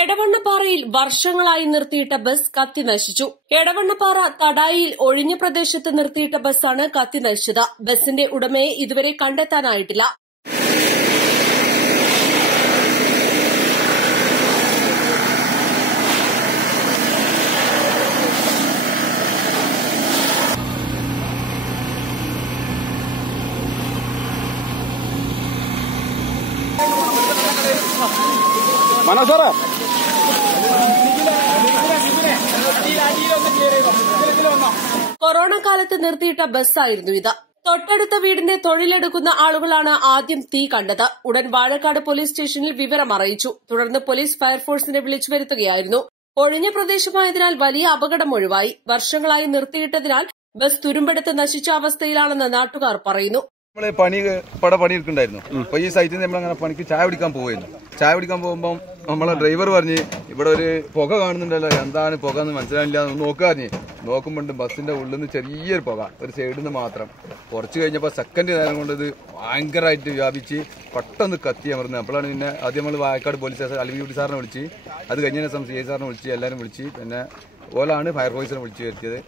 എടവണ്ണപ്പാറയിൽ വർഷങ്ങളായി നിർത്തിയിട്ട ബസ് കത്തി നശിച്ചു. എടവണ്ണപ്പാറ തടായിൽ ഒഴിഞ്ഞ പ്രദേശത്ത് നിർത്തിയിട്ട ബസ്സാണ് കത്തി നശിച്ചത്. ബസിന്റെ ഉടമയെ ഇതുവരെ കണ്ടെത്താനായിട്ടില്ല. മനോജ് കൊറോണ കാലത്ത് നിർത്തിയിട്ട ബസ്സായിരുന്നു ഇത്. തൊട്ടടുത്ത വീടിന്റെ തൊഴിലെടുക്കുന്ന ആളുകളാണ് ആദ്യം തീ കണ്ടത്. ഉടൻ വാഴക്കാട് പോലീസ് സ്റ്റേഷനിൽ വിവരം അറിയിച്ചു. തുടർന്ന് പോലീസ് ഫയർഫോഴ്സിനെ വിളിച്ചു വരുത്തുകയായിരുന്നു. ഒഴിഞ്ഞ പ്രദേശമായതിനാൽ വലിയ അപകടം ഒഴിവായി. വർഷങ്ങളായി നിർത്തിയിട്ടതിനാൽ ബസ് തുരുമ്പെടുത്ത് നശിച്ച അവസ്ഥയിലാണെന്ന് നാട്ടുകാർ പറയുന്നു. നമ്മളെ പണി പട അപ്പൊ ഈ സൈറ്റിൽ നമ്മൾ അങ്ങനെ പണിക്ക് ചായ പിടിക്കാൻ പോവുമായിരുന്നു ചായ പിടിക്കാൻ പോകുമ്പോൾ നമ്മളെ ഡ്രൈവർ പറഞ്ഞ് ഇവിടെ ഒരു പുക കാണുന്നുണ്ടല്ലോ എന്താണ് പുക എന്ന് മനസ്സിലാവില്ല പറഞ്ഞ്. നോക്കുമ്പോണ്ട് ബസ്സിന്റെ ഉള്ളിൽ നിന്ന് ചെറിയൊരു പുക ഒരു സൈഡിൽ നിന്ന് മാത്രം. കുറച്ച് കഴിഞ്ഞപ്പോൾ സെക്കൻഡ് നേരം കൊണ്ട് ഇത് ഭയങ്കരമായിട്ട് വ്യാപിച്ച് പെട്ടെന്ന് കത്തി അമർന്ന്. അപ്പോഴാണ് പിന്നെ ആദ്യം നമ്മൾ വായക്കാട് പോലീസ് സ്റ്റേഷൻ അലിവിക്കുട്ടി സാറിനെ വിളിച്ച്. അത് കഴിഞ്ഞ ദിവസം സി ഐ സാറിനെ വിളിച്ച് എല്ലാവരും വിളിച്ച്. പിന്നെ ഓലാണ് ഫയർഫോഴ്സിനെ വിളിച്ച് വരുത്തിയത്.